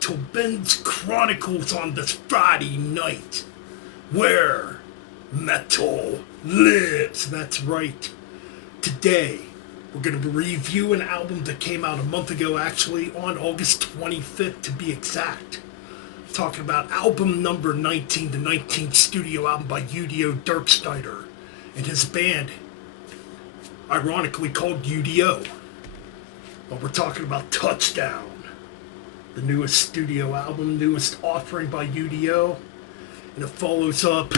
to Ben's Chronicles on this Friday night, where metal lives. That's right. Today, we're going to review an album that came out a month ago, actually, on August 25th to be exact. Talking about album number 19, the 19th studio album by Udo Dirkschnieders and his band, ironically called U.D.O. But we're talking about Touchdown, the newest studio album, newest offering by U.D.O. And it follows up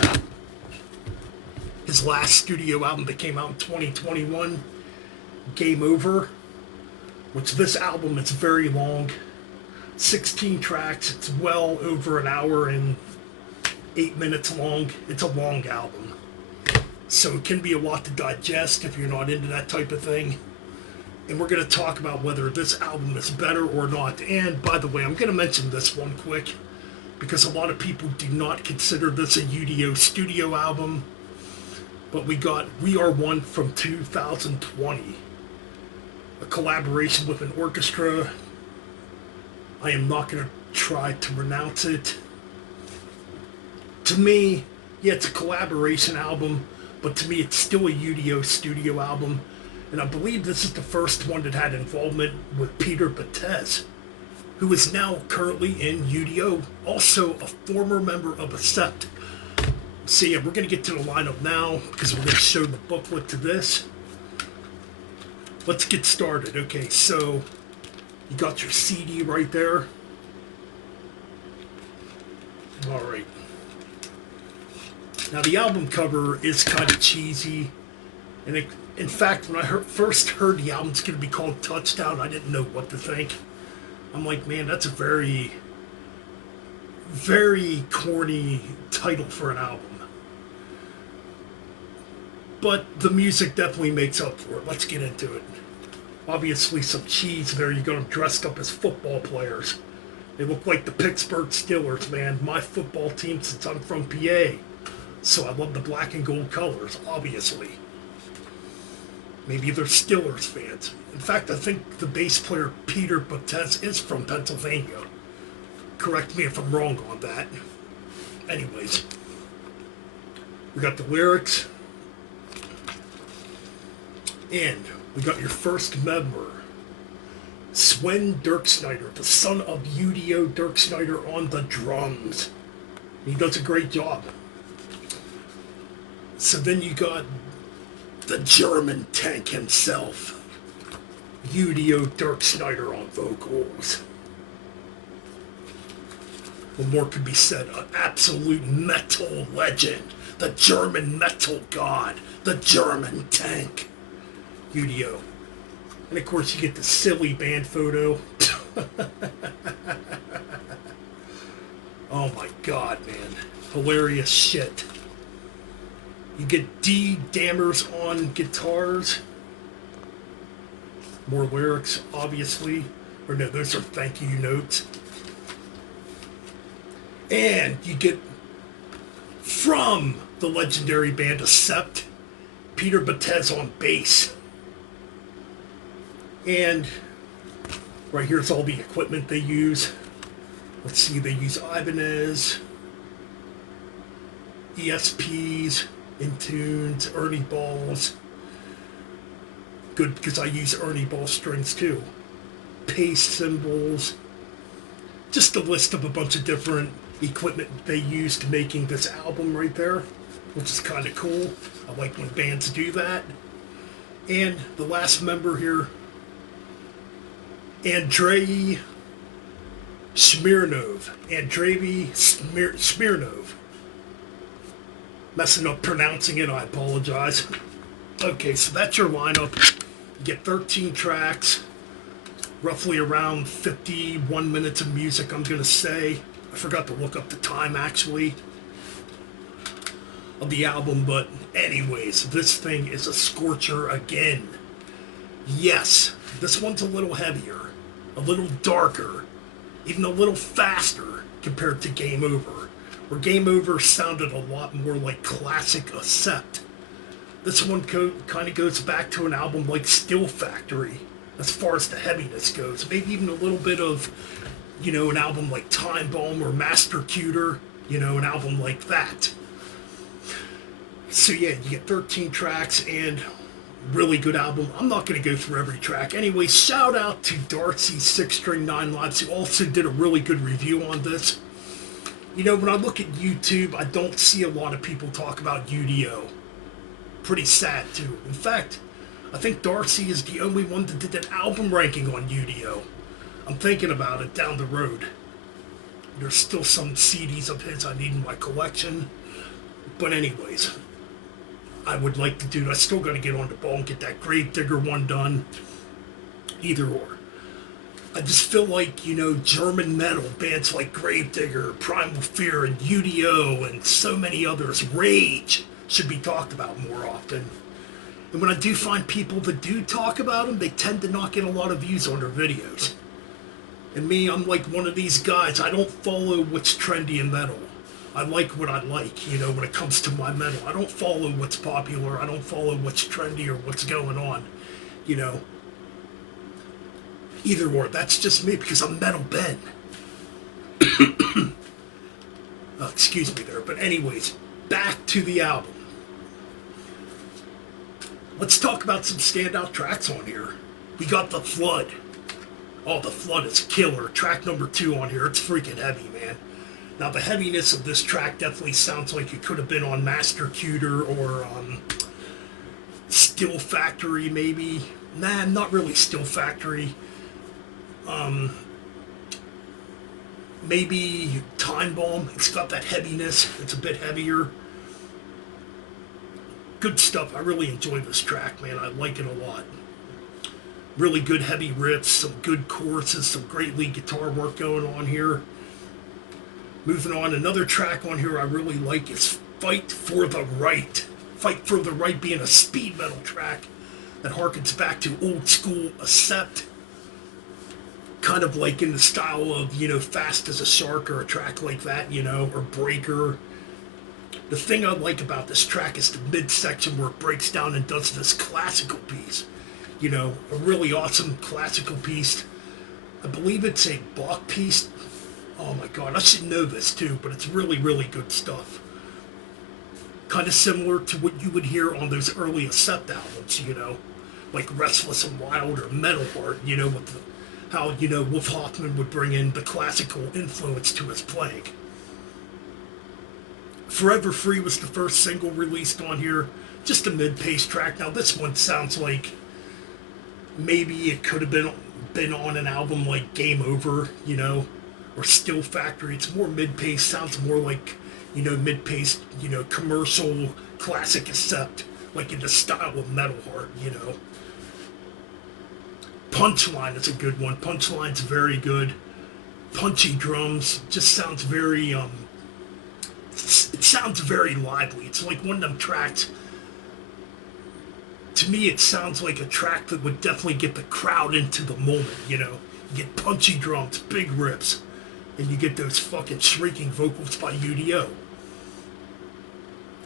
his last studio album that came out in 2021, Game Over, which this album is very long, 16 tracks, it's well over an hour and 8 minutes long. It's a long album, so it can be a lot to digest if you're not into that type of thing. And we're going to talk about whether this album is better or not. And by the way, I'm going to mention this one quick, because a lot of people do not consider this a U.D.O. studio album. But we got We Are One from 2020, a collaboration with an orchestra. I am not going to try to pronounce it. To me, yeah, it's a collaboration album, but to me it's still a U.D.O. studio album. And I believe this is the first one that had involvement with Peter Battez, who is now currently in U.D.O., also a former member of Accept. So yeah, we're going to get to the lineup now, because we're going to show the booklet to this. Let's get started. Okay, so you got your CD right there. Alright. Now the album cover is kind of cheesy, and in fact, when I first heard the album's going to be called Touchdown, I didn't know what to think. I'm like, man, that's a very, very corny title for an album. But the music definitely makes up for it. Let's get into it. Obviously some cheese there. You got them dressed up as football players. They look like the Pittsburgh Steelers, man. My football team since I'm from PA. So I love the black and gold colors, obviously. Maybe they're Steelers fans. In fact, I think the bass player Peter Battez is from Pennsylvania. Correct me if I'm wrong on that. Anyways, we got the lyrics. And we got your first member, Sven Dirkschnieders, the son of U.D.O. Dirkschnieders, on the drums. He does a great job. So then you got the German tank himself, U.D.O. Dirkschnieders, on vocals. What more could be said? An absolute metal legend, the German metal god, the German tank, U.D.O. And of course you get the silly band photo. Oh my god, man. Hilarious shit. You get D Dammers on guitars. More lyrics, obviously. Or no, those are thank you notes. And you get, from the legendary band Accept, Peter Battez on bass. And right here's all the equipment they use. Let's see, they use Ibanez, ESPs, Intunes, Ernie balls. Good, because I use Ernie ball strings too. Pace cymbals. Just a list of a bunch of different equipment they used making this album right there, which is kind of cool. I like when bands do that. And the last member here, Andrei Smirnov. Smirnov. Messing up pronouncing it, I apologize. Okay, so that's your lineup. You get 13 tracks, roughly around 51 minutes of music, I'm gonna say. I forgot to look up the time, actually, of the album, but anyways, this thing is a scorcher again. Yes, this one's a little heavier, a little darker, even a little faster compared to Game Over, where Game Over sounded a lot more like classic Accept. This one kind of goes back to an album like Steel Factory, as far as the heaviness goes. Maybe even a little bit of you know, an album like Time Bomb or Master Cuter, you know, an album like that. So yeah, you get 13 tracks and really good album. I'm not going to go through every track. Anyway, shout out to Darcy 6 String 9 Lives, who also did a really good review on this. You know, when I look at YouTube, I don't see a lot of people talk about U.D.O. Pretty sad, too. In fact, I think Darcy is the only one that did an album ranking on U.D.O. I'm thinking about it down the road. There's still some CDs of his I need in my collection. But anyways, I would like to do, I still got to get on the ball and get that Gravedigger one done. Either or. I just feel like, you know, German metal, bands like Gravedigger, Primal Fear, and U.D.O, and so many others, Rage, should be talked about more often. And when I do find people that do talk about them, they tend to not get a lot of views on their videos. And me, I'm like one of these guys, I don't follow what's trendy in metal. I like what I like, you know, when it comes to my metal. I don't follow what's popular, I don't follow what's trendy or what's going on, you know. Either or, that's just me because I'm Metal Ben. Excuse me there, but anyways, back to the album. Let's talk about some standout tracks on here. We got The Flood. Oh, The Flood is killer. Track number 2 on here, it's freaking heavy, man. Now, the heaviness of this track definitely sounds like it could have been on Master Cuter or Steel Factory, maybe. Nah, not really Steel Factory. Maybe Time Bomb. It's got that heaviness. It's a bit heavier. Good stuff. I really enjoy this track, man. I like it a lot. Really good heavy riffs, some good choruses, some great lead guitar work going on here. Moving on, another track on here I really like is Fight for the Right. Fight for the Right being a speed metal track that harkens back to old school Accept. Kind of like in the style of, you know, Fast as a Shark or a track like that, you know, or Breaker. The thing I like about this track is the midsection where it breaks down and does this classical piece. You know, a really awesome classical piece. I believe it's a Bach piece. Oh my god, I should know this too, but it's really, really good stuff. Kind of similar to what you would hear on those early Accept albums, you know, like Restless and Wild or Metal Heart, you know, with how, you know, Wolf Hoffman would bring in the classical influence to his playing. Forever Free was the first single released on here, just a mid-paced track. Now this one sounds like maybe it could have been on an album like Game Over, you know, or Steel Factory. It's more mid-paced, sounds more like, you know, mid-paced, you know, commercial classic Accept, like in the style of Metal Heart, you know. Punchline is a good one. Punchline's very good. Punchy drums, just sounds very, it sounds very lively. It's like one of them tracks, to me it sounds like a track that would definitely get the crowd into the moment, you know. You get punchy drums, big rips, and you get those fucking shrieking vocals by U.D.O.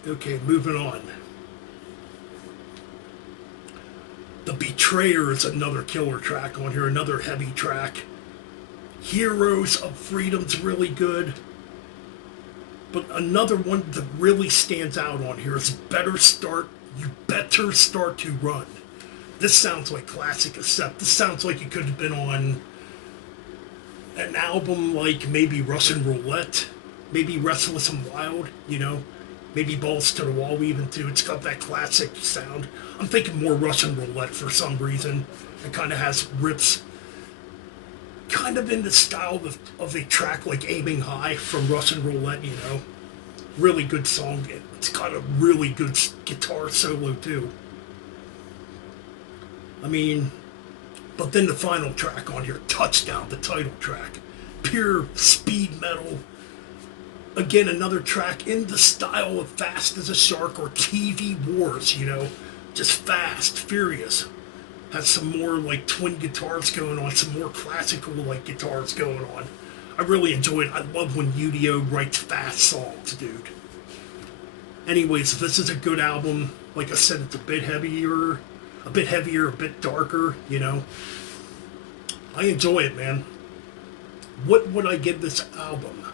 Okay, moving on. The Betrayer is another killer track on here, another heavy track. Heroes of Freedom's really good. But another one that really stands out on here is You Better Start to Run. This sounds like classic Accept. This sounds like it could have been on an album like maybe Russian Roulette, maybe Restless and Wild, you know. Maybe Balls to the Wall even too. It's got that classic sound. I'm thinking more Russian Roulette for some reason. It kind of has rips kind of in the style of a track like Aiming High from Russian Roulette, you know. Really good song. It's got a really good guitar solo too. I mean, but then the final track on here, Touchdown, the title track. Pure speed metal. Again, another track in the style of Fast as a Shark or TV Wars, you know. Just fast, furious. Has some more like twin guitars going on, some more classical like guitars going on. I really enjoy it. I love when U.D.O writes fast songs, dude. Anyways, this is a good album. Like I said, it's a bit heavier, a bit darker, you know. I enjoy it, man. What would I give this album?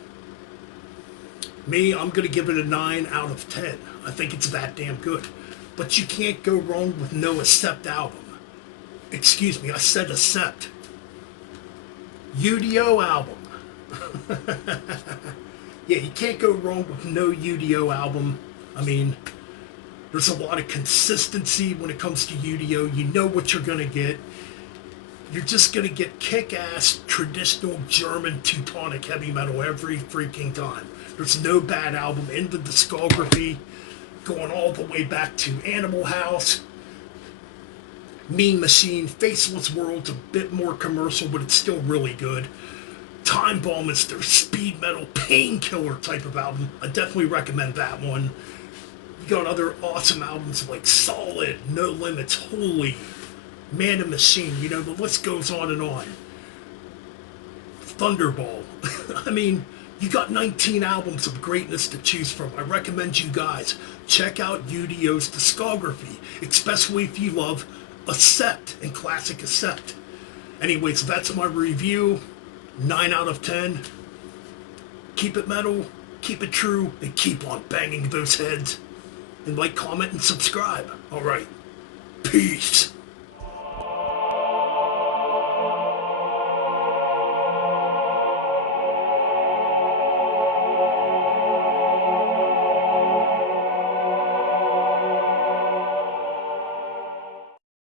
Me, I'm going to give it a 9 out of 10. I think it's that damn good. But you can't go wrong with no Accept album. Excuse me, I said Accept. U.D.O album. Yeah, you can't go wrong with no U.D.O album. I mean, there's a lot of consistency when it comes to U.D.O. You know what you're going to get. You're just going to get kick-ass, traditional German Teutonic heavy metal every freaking time. There's no bad album in the discography, going all the way back to Animal House, Mean Machine, Faceless World's a bit more commercial, but it's still really good. Time Bomb is their speed metal painkiller type of album. I definitely recommend that one. You got other awesome albums like Solid, No Limits, Holy, Man and Machine, you know, the list goes on and on. Thunderball. I mean, you got 19 albums of greatness to choose from. I recommend you guys check out U.D.O's discography, especially if you love Accept and classic Accept. Anyways, that's my review. 9 out of 10. Keep it metal, keep it true, and keep on banging those heads. And like, comment, and subscribe. Alright. Peace.